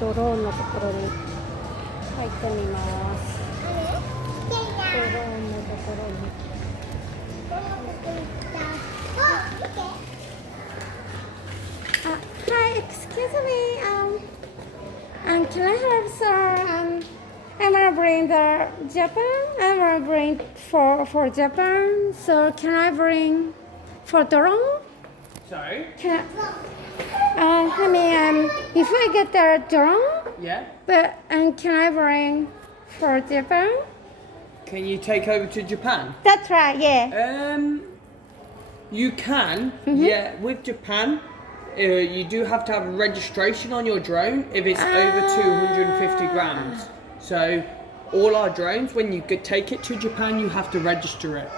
ドローンのところに入ってみます。ドローンのところに。Hi, excuse me. Can I have some? I'm gonna bring the Japan. I'm gonna bring for Japan. So can I bring for drone? Sorry? Can if I get the drone, Yeah? but can I bring for Japan? Can you take over to Japan? That's right. Yeah. You can, yeah, with Japan. You do have to have a registration on your drone if it's over 250 grams. So all our drones, when you take it to Japan, you have to register it.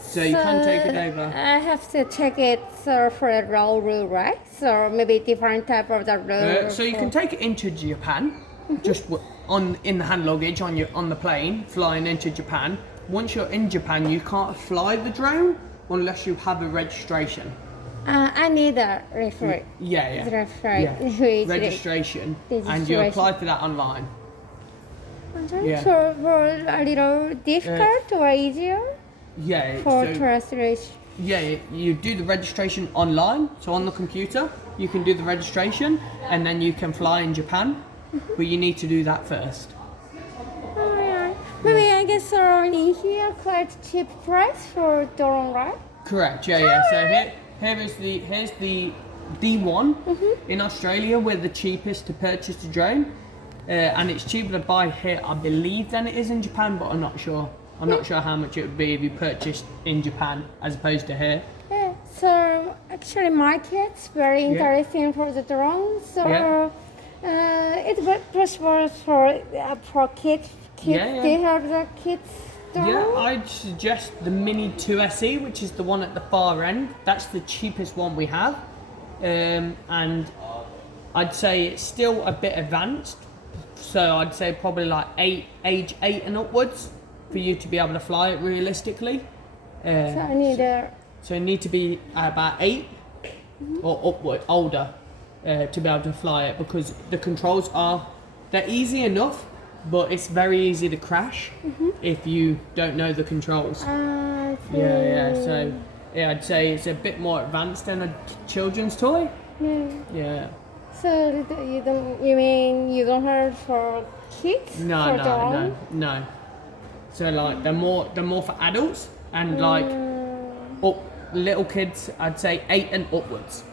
So you can take it over. I have to check it for a rule, right? So maybe different type of the rule. So you can take it into Japan, just in the hand luggage on the plane, flying into Japan. Once you're in Japan, you can't fly the drone unless you have a registration. I need a referee. Yeah. Registration. And you apply for that online. Yeah. For a little difficult or easier? Yeah. For translation. Yeah, you do the registration online, so on the computer, you can do the registration, and then you can fly in Japan, but you need to do that first. Oh yeah. Maybe I guess around in here quite cheap price for drone, right? Correct. Yeah. So here's the D1 in Australia. We're the cheapest to purchase the drone, and it's cheaper to buy here, I believe, than it is in Japan, but I'm not sure. I'm not sure how much it would be if you purchased in Japan as opposed to here. Yeah. So actually, market's very interesting for the drone. So it's possible for kids. Yeah. They have the kids. Yeah, I'd suggest the Mini 2SE, which is the one at the far end. That's the cheapest one we have. And I'd say it's still a bit advanced. So I'd say probably like age 8 and upwards for you to be able to fly it realistically. So I need So you need to be about 8 or older to be able to fly it, because the controls they're easy enough, but it's very easy to crash if you don't know the controls. Yeah. So I'd say it's a bit more advanced than a children's toy. Yeah. So you mean you don't have for kids? No. So like they're more for adults, and like little kids, I'd say 8 and upwards.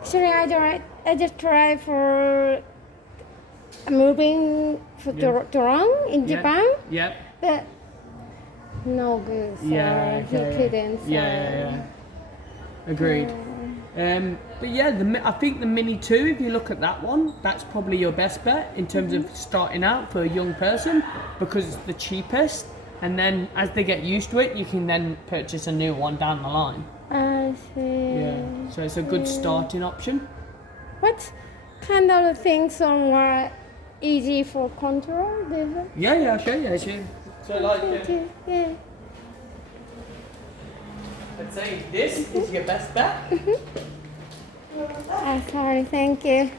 Actually, I just try for moving for drone in Japan. Yeah. But no good. So he couldn't. So. Yeah. Agreed. But yeah, I think the Mini 2, if you look at that one, that's probably your best bet in terms of starting out for a young person, because it's the cheapest, and then as they get used to it, you can then purchase a new one down the line. I see. Yeah, so it's a good starting option. What kind of things are more easy for control? Yeah, I'll show you. So like, I'd say this is your best bet. Sorry, thank you.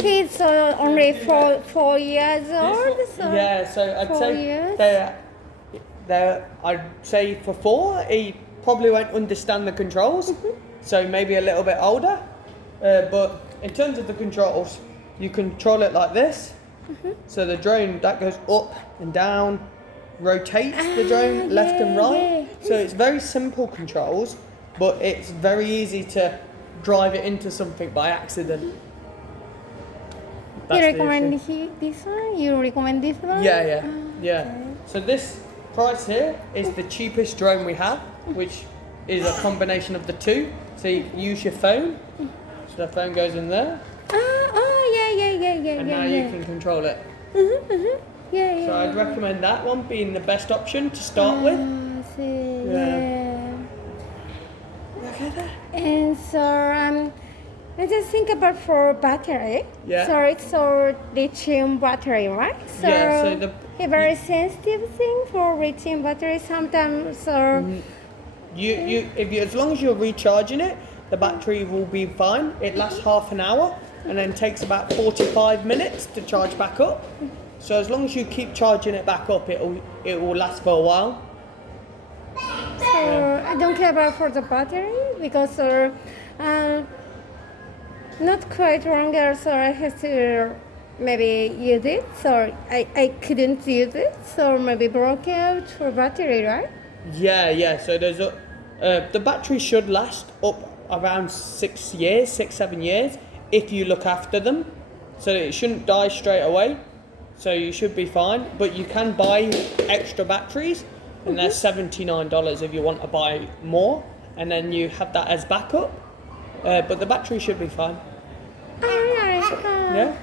He's only 4 years old. So I'd 4 say years. I'd say for 4, he probably won't understand the controls, so maybe a little bit older. But in terms of the controls, you control it like this. So the drone that goes up and down, rotates the drone left and right. So it's very simple controls, but it's very easy to drive it into something by accident. You recommend this one? You recommend this one? Yeah. Okay. So this price here is the cheapest drone we have, which is a combination of the two. So you use your phone. So the phone goes in there. And now you can control it. So I'd recommend that one being the best option to start with. And so I just think about for battery. Yeah. So it's lithium battery, right? So a very sensitive thing for lithium battery sometimes. As long as you're recharging it, the battery will be fine. It lasts half an hour and then takes about 45 minutes to charge back up. So as long as you keep charging it back up, it will last for a while. So I don't care about for the battery because not quite longer, so I have to maybe use it. So I couldn't use it, so maybe broke out for battery, right? Yeah. So there's the battery should last up around 6 years, 7 years if you look after them. So it shouldn't die straight away. So you should be fine. But you can buy extra batteries, and they're $79 if you want to buy more, and then you have that as backup. But the battery should be fine. Yeah.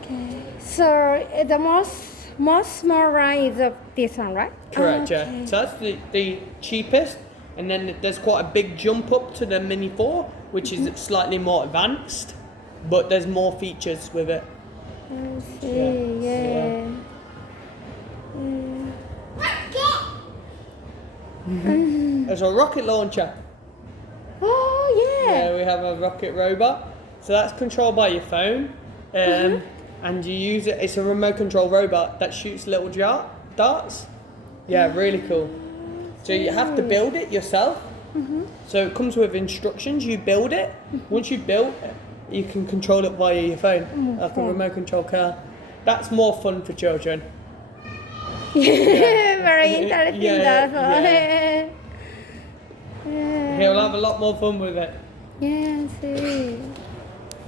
Okay. So the most small one is this one, right? Correct. Okay. Yeah. So that's the cheapest, and then there's quite a big jump up to the Mini 4, which is slightly more advanced, but there's more features with it. I see. Yeah. There's a rocket launcher. Oh yeah. Yeah, we have a rocket robot. So that's controlled by your phone, and you use it. It's a remote control robot that shoots little darts. Yeah, really cool. So you have to build it yourself. So it comes with instructions. You build it. Once you build it, you can control it via your phone, like a remote control car. That's more fun for children. Very interesting. Yeah, Yeah. He'll have a lot more fun with it. Yeah, I see.